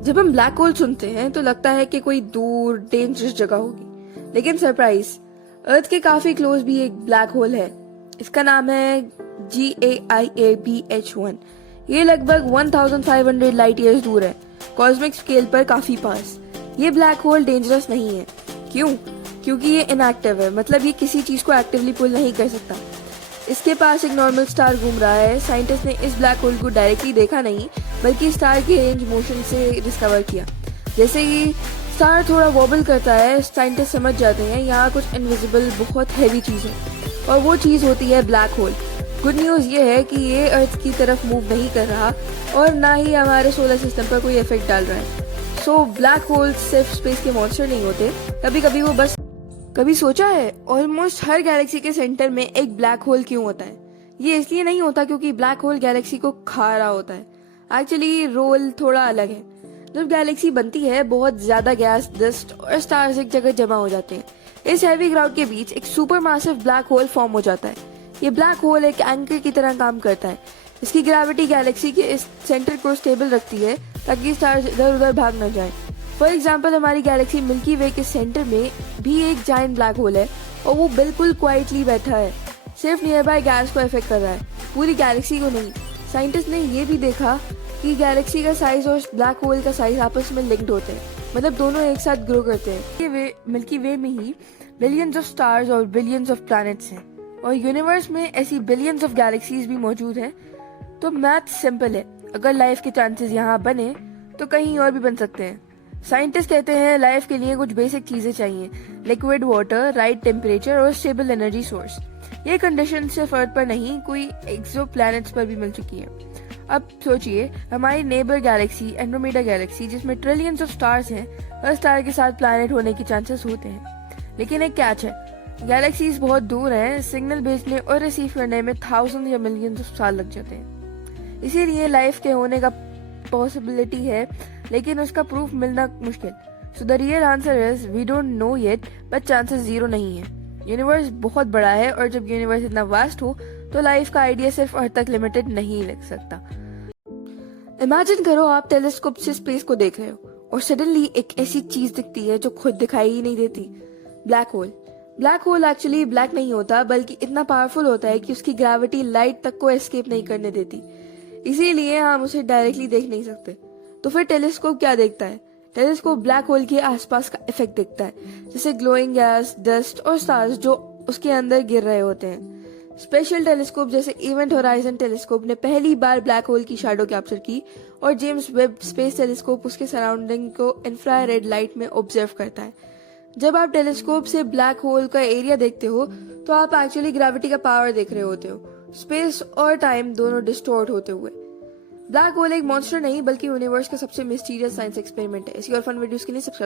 जब हम black hole सुनते हैं तो लगता है कि कोई दूर डेंजरस जगह होगी, लेकिन सरप्राइज, अर्थ के काफी क्लोज भी एक ब्लैक होल है। इसका नाम है GAIABH1। ये लगभग 1500 लाइट ईयर्स दूर है, कॉस्मिक स्केल पर काफी पास। ये ब्लैक होल डेंजरस नहीं है। क्यों? क्योंकि ये इनएक्टिव है, मतलब ये किसी चीज को एक्टिवली पुल नहीं कर सकता। इसके पास एक नॉर्मल स्टार घूम रहा है। साइंटिस्ट ने इस ब्लैक होल को डायरेक्टली देखा नहीं, बल्कि स्टार के रेंज मोशन से डिस्कवर किया। जैसे ही स्टार थोड़ा वॉबल करता है, साइंटिस्ट समझ जाते हैं यहाँ कुछ इनविजिबल बहुत हैवी चीज है, और वो चीज होती है ब्लैक होल। गुड न्यूज ये है कि ये अर्थ की तरफ मूव नहीं कर रहा और ना ही हमारे सोलर सिस्टम पर कोई इफेक्ट डाल रहा है। सो ब्लैक होल सिर्फ स्पेस के मॉन्स्टर नहीं होते, कभी कभी वो बस। कभी सोचा है ऑलमोस्ट हर गैलेक्सी के सेंटर में एक ब्लैक होल क्यों होता है? ये इसलिए नहीं होता क्योंकि ब्लैक होल गैलेक्सी को खा रहा होता है। एक्चुअली रोल थोड़ा अलग है। जब गैलेक्सी बनती है, बहुत ज्यादा गैस, डस्ट और स्टार्स एक जगह जमा हो जाते हैं। इस हैवी क्राउड के बीच एक super massive black hole form हो जाता है। ये ब्लैक होल एक एंकर की तरह काम करता है। इसकी ग्रेविटी गैलेक्सी के इस सेंटर को स्टेबल रखती है ताकि स्टार्स इधर उधर भाग न जाएं। फॉर एग्जाम्पल, हमारी गैलेक्सी मिल्की वे के सेंटर में भी एक जायंट ब्लैक होल है, और वो बिल्कुल क्वाइटली बैठा है, सिर्फ नियर बाय गैस को इफेक्ट कर रहा है, पूरी गैलेक्सी को नहीं। साइंटिस्ट ने ये भी देखा कि गैलेक्सी का साइज और ब्लैक होल का साइज आपस में लिंक्ड होते हैं, मतलब दोनों एक साथ ग्रो करते हैं। मिल्की वे में ही बिलियंस ऑफ स्टार्स और बिलियंस ऑफ प्लैनेट्स हैं, और यूनिवर्स में ऐसी बिलियंस ऑफ गैलेक्सीज भी मौजूद हैं। तो मैथ सिंपल है, अगर लाइफ के चांसेस यहाँ बने तो कहीं और भी बन सकते हैं। साइंटिस्ट कहते हैं लाइफ के लिए कुछ बेसिक चीजें चाहिए, लिक्विड वाटर, राइट टेम्परेचर और स्टेबल एनर्जी सोर्स। ये कंडीशन सिर्फ अर्थ पर नहीं, कोई एक्सो प्लैनेट्स पर भी मिल चुकी है। अब सोचिए, हमारी नेबर गैलेक्सी एंड्रोमेडा गैलेक्सी, जिसमें ट्रिलियंस ऑफ स्टार्स हैं, हर स्टार के साथ प्लैनेट होने के चांसेस होते हैं। लेकिन एक कैच है, गैलेक्सीज बहुत दूर हैं, सिग्नल भेजने और रिसीव करने में थाउजेंड या मिलियंस ऑफ साल लग जाते हैं। इसीलिए लाइफ के होने का पॉसिबिलिटी है, लेकिन उसका प्रूफ मिलना मुश्किल। So the real answer is we don't know yet, but chances zero नहीं है। यूनिवर्स बहुत बड़ा है, और जब यूनिवर्स इतना वास्ट हो तो लाइफ का आइडिया सिर्फ अर्थ तक लिमिटेड नहीं लग सकता। इमेजिन करो आप टेलीस्कोप से स्पेस को देख रहे हो और सडनली एक ऐसी चीज दिखती है जो खुद दिखाई ही नहीं देती, black hole. Black hole actually black नहीं होता, बल्कि इतना पावरफुल होता है कि उसकी ग्रेविटी लाइट तक को एस्केप नहीं करने देती। इसीलिए हम उसे डायरेक्टली देख नहीं सकते। तो फिर टेलीस्कोप क्या देखता है? टेलीस्कोप ब्लैक होल के आसपास का इफेक्ट देखता है, जैसे ग्लोइंग गैस, डस्ट और स्टार्स जो उसके अंदर गिर रहे होते हैं। स्पेशल टेलीस्कोप जैसे इवेंट होराइजन टेलीस्कोप ने पहली बार ब्लैक होल की शैडो कैप्चर की, और जेम्स वेब स्पेस टेलीस्कोप उसके सराउंडिंग को इंफ्रारेड लाइट में ऑब्जर्व करता है। जब आप टेलीस्कोप से ब्लैक होल का एरिया देखते हो तो आप एक्चुअली ग्रेविटी का पावर देख रहे होते हो, स्पेस और टाइम दोनों डिस्टॉर्ट होते हुए। ब्लैक होल एक मॉन्स्टर नहीं, बल्कि यूनिवर्स का सबसे मिस्टीरियस साइंस एक्सपेरिमेंट है। इसी और फन वीडियोस के लिए सब्सक्राइब